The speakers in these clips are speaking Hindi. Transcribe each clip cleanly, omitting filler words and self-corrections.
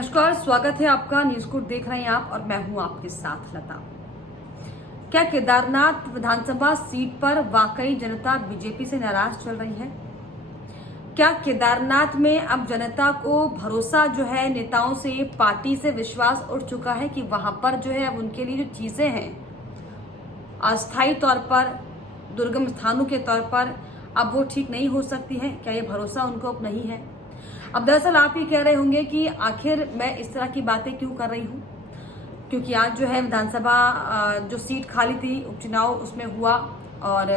नमस्कार, स्वागत है आपका। न्यूज कोड देख रहे हैं आप और मैं हूं आपके साथ लता। क्या केदारनाथ विधानसभा सीट पर वाकई जनता बीजेपी से नाराज चल रही है? क्या केदारनाथ में अब जनता को भरोसा जो है नेताओं से, पार्टी से विश्वास उठ चुका है कि वहां पर जो है अब उनके लिए जो चीजें हैं अस्थायी तौर पर, दुर्गम स्थानों के तौर पर अब वो ठीक नहीं हो सकती है? क्या ये भरोसा उनको अब नहीं है? अब दरअसल आप ही कह रहे होंगे कि आखिर मैं इस तरह की बातें क्यों कर रही हूँ, क्योंकि आज जो है विधानसभा जो सीट खाली थी, उपचुनाव उसमें हुआ। और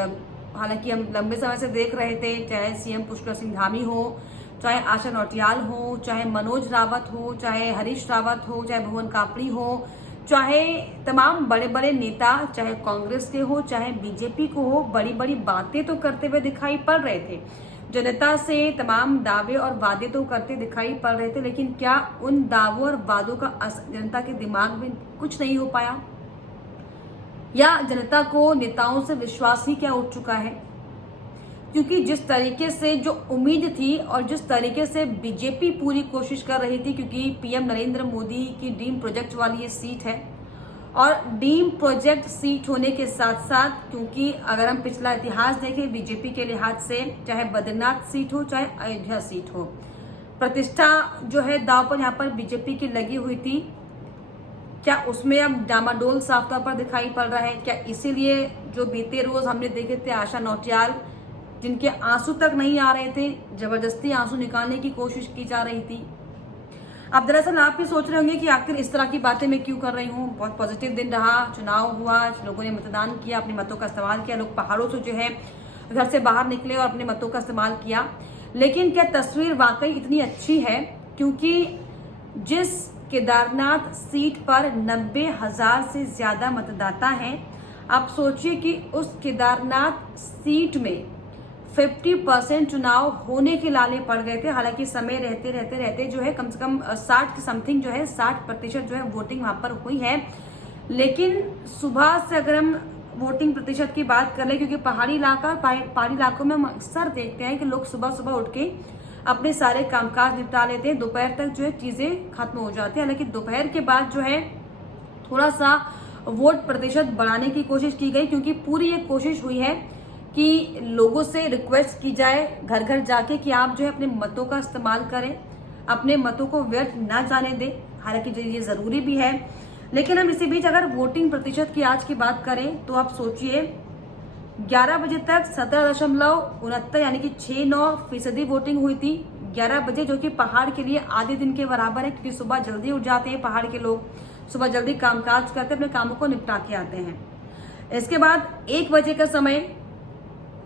हालांकि हम लंबे समय से देख रहे थे, चाहे सीएम पुष्कर सिंह धामी हो, चाहे आशा नौटियाल हो, चाहे मनोज रावत हो, चाहे हरीश रावत हो, चाहे भुवन कापड़ी हो, चाहे तमाम बड़े बड़े नेता, चाहे कांग्रेस के हो, चाहे बीजेपी को हो, बड़ी बड़ी बातें तो करते हुए दिखाई पड़ रहे थे, जनता से तमाम दावे और वादे तो करते दिखाई पड़ रहे थे। लेकिन क्या उन दावों और वादों का असर जनता के दिमाग में कुछ नहीं हो पाया, या जनता को नेताओं से विश्वास ही क्या उठ चुका है? क्योंकि जिस तरीके से जो उम्मीद थी और जिस तरीके से बीजेपी पूरी कोशिश कर रही थी, क्योंकि पीएम नरेंद्र मोदी की ड्रीम प्रोजेक्ट वाली ये सीट है, और ड्रीम प्रोजेक्ट सीट होने के साथ साथ, क्योंकि अगर हम पिछला इतिहास देखें बीजेपी के लिहाज से, चाहे बद्रीनाथ सीट हो चाहे अयोध्या सीट हो, प्रतिष्ठा जो है दांव पर यहाँ पर बीजेपी की लगी हुई थी। क्या उसमें अब डामाडोल साफ तौर पर दिखाई पड़ रहा है? क्या इसीलिए जो बीते रोज हमने देखे थे आशा नौटियाल, जिनके आंसू तक नहीं आ रहे थे, जबरदस्ती आंसू निकालने की कोशिश की जा रही थी? अब दरअसल आप भी सोच रहे होंगे कि आखिर इस तरह की बातें मैं क्यों कर रही हूँ। बहुत पॉजिटिव दिन रहा, चुनाव हुआ, लोगों ने मतदान किया, अपने मतों का इस्तेमाल किया, लोग पहाड़ों से जो है घर से बाहर निकले और अपने मतों का इस्तेमाल किया। लेकिन क्या तस्वीर वाकई इतनी अच्छी है? क्योंकि जिस केदारनाथ सीट पर 90,000 से ज्यादा मतदाता हैं, आप सोचिए कि उस केदारनाथ सीट में 50% चुनाव होने के लाले पड़ गए थे। हालांकि समय रहते रहते रहते जो है कम से कम 60 के समथिंग जो है 60% जो है वोटिंग वहां पर हुई है। लेकिन सुबह से अगर हम वोटिंग प्रतिशत की बात कर ले, क्योंकि पहाड़ी इलाकों में हम अक्सर देखते हैं कि लोग सुबह सुबह उठ के अपने सारे कामकाज निपटा लेते हैं, दोपहर तक जो है चीजें खत्म हो जाती है। हालांकि दोपहर के बाद जो है थोड़ा सा वोट प्रतिशत बढ़ाने की कोशिश की गई, क्योंकि पूरी ये कोशिश हुई है कि लोगों से रिक्वेस्ट की जाए घर घर जाके कि आप जो है अपने मतों का इस्तेमाल करें, अपने मतों को व्यर्थ ना जाने दें। हालांकि ये जरूरी भी है। लेकिन हम इसी बीच अगर वोटिंग प्रतिशत की आज की बात करें तो आप सोचिए 11 बजे तक 17.69 यानी कि 69% वोटिंग हुई थी। 11 बजे, जो कि पहाड़ के लिए आधे दिन के बराबर है, क्योंकि सुबह जल्दी उठ जाते हैं पहाड़ के लोग, सुबह जल्दी कामकाज करते अपने कामों को निपटा के आते हैं। इसके बाद 1 बजे का समय,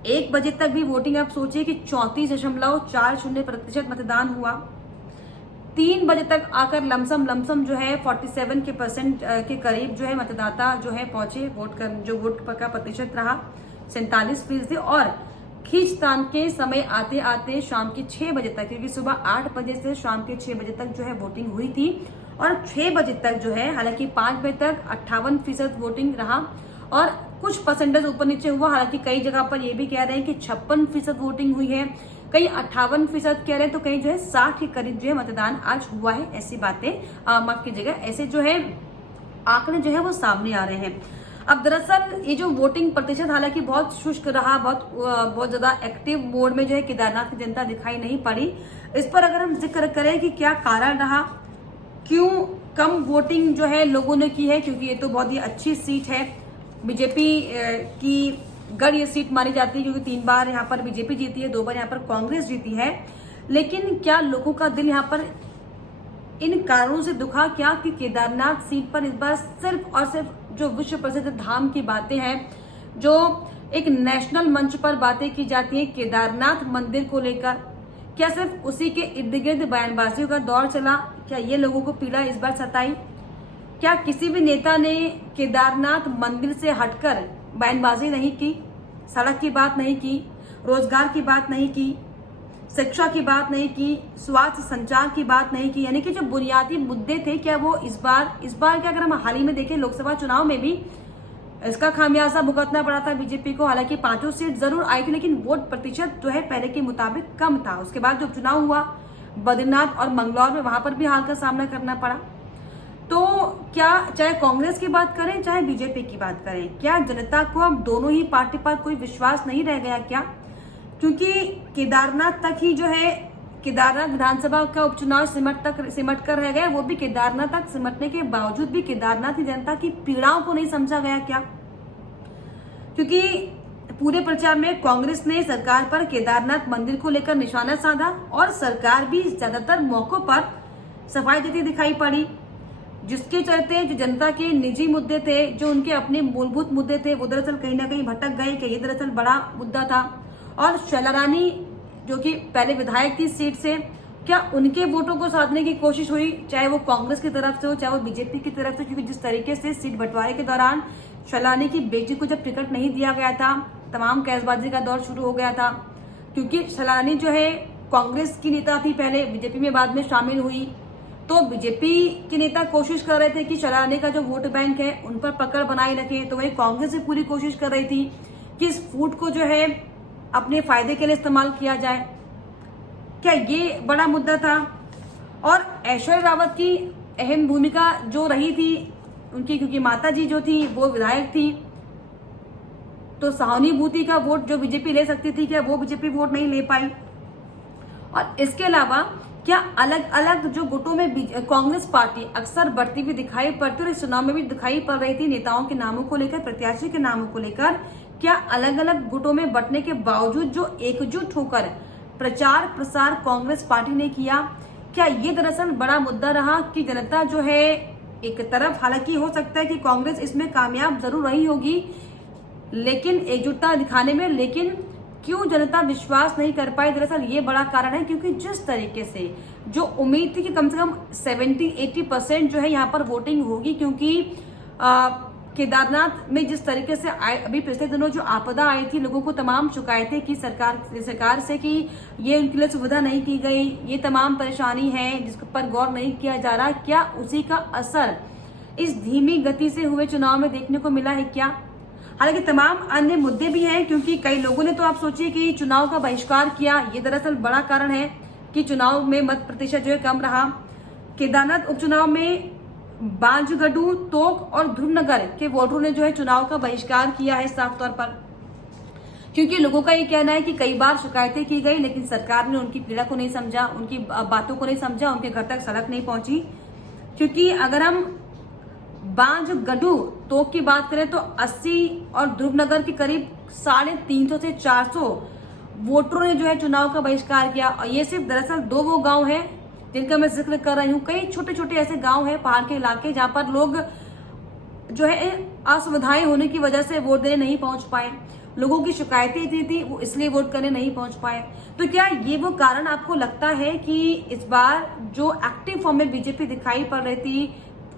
1 बजे तक भी वोटिंग आप सोचिए कि 34.40% मतदान हुआ। 3 बजे तक आकर लमसम जो है 47% के करीब जो है मतदाता जो है पहुंचे, जो वोट का प्रतिशत रहा 47%। और खींचतान के समय आते आते शाम के 6 बजे तक, क्योंकि सुबह 8 बजे से शाम के 6 बजे तक जो है वोटिंग हुई थी, और 6 बजे तक जो है, हालांकि 5 बजे तक 58% वोटिंग रहा और कुछ परसेंटेज ऊपर नीचे हुआ। हालांकि कई जगह पर ये भी कह रहे हैं कि 56% वोटिंग हुई है, कई 58% कह रहे हैं, तो कहीं जो है 60 के करीब जो है मतदान आज हुआ है। ऐसी बातें माफ कीजिएगा, ऐसे जो है आंकड़े जो है वो सामने आ रहे हैं। अब दरअसल ये जो वोटिंग प्रतिशत हालांकि बहुत शुष्क रहा, बहुत ज्यादा एक्टिव मोड में जो है केदारनाथ की जनता दिखाई नहीं पड़ी। इस पर अगर हम जिक्र करें कि क्या कारण रहा, क्यों कम वोटिंग जो है लोगों ने की है, क्योंकि ये तो बहुत ही अच्छी सीट है, बीजेपी की गढ़ ये सीट मानी जाती है, क्योंकि 3 बार यहाँ पर बीजेपी जीती है, 2 बार यहाँ पर कांग्रेस जीती है। लेकिन क्या लोगों का दिल यहाँ पर इन कारणों से दुखा क्या कि केदारनाथ सीट पर इस बार सिर्फ और सिर्फ जो विश्व प्रसिद्ध धाम की बातें हैं, जो एक नेशनल मंच पर बातें की जाती है केदारनाथ मंदिर को लेकर, क्या सिर्फ उसी के इर्द गिर्द बयानबाजियों का दौर चला? क्या ये लोगों को पीड़ा इस बार सताई? क्या किसी भी नेता ने केदारनाथ मंदिर से हटकर बयानबाजी नहीं की, सड़क की बात नहीं की, रोजगार की बात नहीं की, शिक्षा की बात नहीं की, स्वास्थ्य संचार की बात नहीं की? यानी कि जो बुनियादी मुद्दे थे, क्या वो इस बार क्या अगर हम हाल ही में देखें लोकसभा चुनाव में भी इसका खामियाजा भुगतना पड़ा था बीजेपी को। हालांकि 5 सीट जरूर आई थी, लेकिन वोट प्रतिशत जो है पहले के मुताबिक कम था। उसके बाद जो चुनाव हुआ, बद्रीनाथ और मंगलौर में वहां पर भी हार का सामना करना पड़ा। तो क्या चाहे कांग्रेस की बात करें चाहे बीजेपी की बात करें, क्या जनता को अब दोनों ही पार्टी पर कोई विश्वास नहीं रह गया क्या? क्योंकि केदारनाथ तक ही जो है, केदारनाथ विधानसभा का उपचुनाव सिमट कर रह गया, वो भी केदारनाथ तक सिमटने के बावजूद भी केदारनाथ की जनता की पीड़ाओं को नहीं समझा गया क्या? क्योंकि पूरे प्रचार में कांग्रेस ने सरकार पर केदारनाथ मंदिर को लेकर निशाना साधा और सरकार भी ज्यादातर मौकों पर सफाई देती दिखाई पड़ी, जिसके चलते जो जनता के निजी मुद्दे थे, जो उनके अपने मूलभूत मुद्दे थे, वो दरअसल कहीं ना कहीं भटक गए कि ये दरअसल बड़ा मुद्दा था। और शैला रानी जो कि पहले विधायक थी सीट से, क्या उनके वोटों को साधने की कोशिश हुई, चाहे वो कांग्रेस की तरफ से हो चाहे वो बीजेपी की तरफ से? क्योंकि जिस तरीके से सीट बंटवारे के दौरान शैला रानी की बेटी को जब टिकट नहीं दिया गया था, तमाम कैसबाजी का दौर शुरू हो गया था। क्योंकि शैला रानी जो है कांग्रेस की नेता थी पहले, बीजेपी में बाद में शामिल हुई, तो बीजेपी के नेता कोशिश कर रहे थे कि शैला रानी का जो वोट बैंक है उन पर पकड़ बनाए रखें, तो वही कांग्रेस भी पूरी कोशिश कर रही थी कि इस फूट को जो है अपने फायदे के लिए इस्तेमाल किया जाए। क्या ये बड़ा मुद्दा था? और ऐश्वर्या रावत की अहम भूमिका जो रही थी उनकी, क्योंकि माता जी जो थी वो विधायक थी, तो सहानुभूति का वोट जो बीजेपी ले सकती थी, क्या वो बीजेपी वोट नहीं ले पाई? और इसके अलावा क्या अलग अलग जो गुटों में कांग्रेस पार्टी अक्सर बढ़ती हुई दिखाई पड़ती और इस चुनाव में भी दिखाई पड़ रही थी, नेताओं के नामों को लेकर, प्रत्याशी के नामों को लेकर, क्या अलग अलग गुटों में बंटने के बावजूद जो एकजुट होकर प्रचार प्रसार कांग्रेस पार्टी ने किया, क्या ये दरअसल बड़ा मुद्दा रहा कि जनता जो है एक तरफ, हालांकि हो सकता है कि कांग्रेस इसमें कामयाब जरूर रही होगी लेकिन एकजुटता दिखाने में, लेकिन क्यों जनता विश्वास नहीं कर पाई? दरअसल ये बड़ा कारण है क्योंकि जिस तरीके से जो उम्मीद थी कि कम से कम 70-80% जो है यहाँ पर वोटिंग होगी, क्योंकि केदारनाथ में जिस तरीके से अभी पिछले दिनों जो आपदा आई थी, लोगों को तमाम शिकायतें की सरकार से कि ये उनके लिए सुविधा नहीं की गई, ये तमाम परेशानी है जिस पर गौर नहीं किया जा रहा, क्या उसी का असर इस धीमी गति से हुए चुनाव में देखने को मिला है क्या? हालांकि तमाम अन्य मुद्दे भी हैं, क्योंकि कई लोगों ने तो आप सोचिए कि चुनाव का बहिष्कार किया, ये दरअसल बड़ा कारण है कि चुनाव में मत प्रतिशत जो है कम रहा। केदारनाथ उपचुनाव में बांजगडू, तोक और ध्रुवनगर के वोटरों ने जो है चुनाव का बहिष्कार किया है साफ तौर पर, क्योंकि लोगों का ये कहना है कि कई बार शिकायतें की गई लेकिन सरकार ने उनकी पीड़ा को नहीं समझा, उनकी बातों को नहीं समझा, उनके घर तक सड़क नहीं पहुंची। क्योंकि अगर हम बांजगडू तोक की बात करें तो 80 और ध्रुवनगर के करीब 350 से 400 वोटरों ने जो है चुनाव का बहिष्कार किया। और ये सिर्फ दरअसल 2 वो गांव है जिनका मैं जिक्र कर रही हूँ। कई छोटे छोटे ऐसे गांव हैं पहाड़ के इलाके जहां पर लोग जो है असुविधाएं होने की वजह से वोट देने नहीं पहुंच पाए, लोगों की शिकायतें इतनी थी वो इसलिए वोट करने नहीं पहुंच पाए। तो क्या ये वो कारण आपको लगता है कि इस बार जो एक्टिव फॉर्म में बीजेपी दिखाई पड़ रही थी,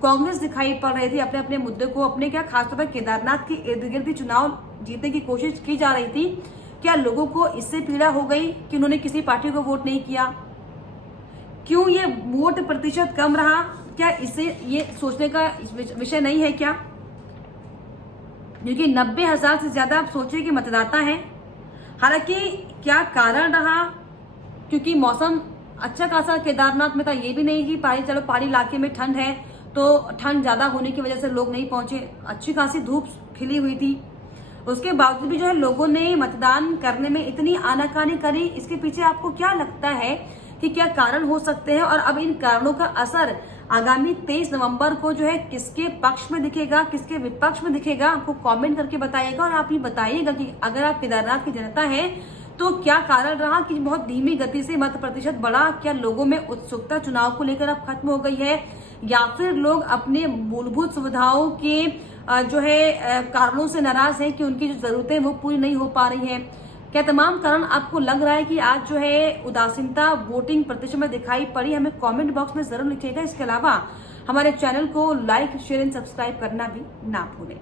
कांग्रेस दिखाई पड़ रही थी, अपने अपने मुद्दे को, अपने क्या खासतौर पर केदारनाथ के इर्द गिर्द चुनाव जीतने की कोशिश की जा रही थी, क्या लोगों को इससे पीड़ा हो गई कि उन्होंने किसी पार्टी को वोट नहीं किया? क्यों ये वोट प्रतिशत कम रहा? क्या इससे ये सोचने का विषय नहीं है क्या? क्योंकि 90,000 से ज्यादा आप सोचिए कि मतदाता हैं। हालांकि क्या कारण रहा? क्योंकि मौसम अच्छा खासा केदारनाथ में था, ये भी नहीं कि पहाड़ी इलाके में ठंड है तो ठंड ज्यादा होने की वजह से लोग नहीं पहुंचे, अच्छी खासी धूप खिली हुई थी। उसके बावजूद भी जो है लोगों ने मतदान करने में इतनी आनाकानी करी, इसके पीछे आपको क्या लगता है कि क्या कारण हो सकते हैं? और अब इन कारणों का असर आगामी 23 नवंबर को जो है किसके पक्ष में दिखेगा, किसके विपक्ष में दिखेगा, आपको कमेंट करके बताइएगा। और आप ये बताइएगा कि अगर आप केदारनाथ की जनता है तो क्या कारण रहा कि बहुत धीमी गति से मत प्रतिशत बढ़ा? क्या लोगों में उत्सुकता चुनाव को लेकर अब खत्म हो गई है, या फिर लोग अपने मूलभूत सुविधाओं के जो है कारणों से नाराज हैं कि उनकी जो जरूरतें वो पूरी नहीं हो पा रही हैं? क्या तमाम कारण आपको लग रहा है कि आज जो है उदासीनता वोटिंग प्रतिशत में दिखाई पड़ी? हमें कमेंट बॉक्स में जरूर लिखिएगा। इसके अलावा हमारे चैनल को लाइक, शेयर एंड सब्सक्राइब करना भी ना भूलें।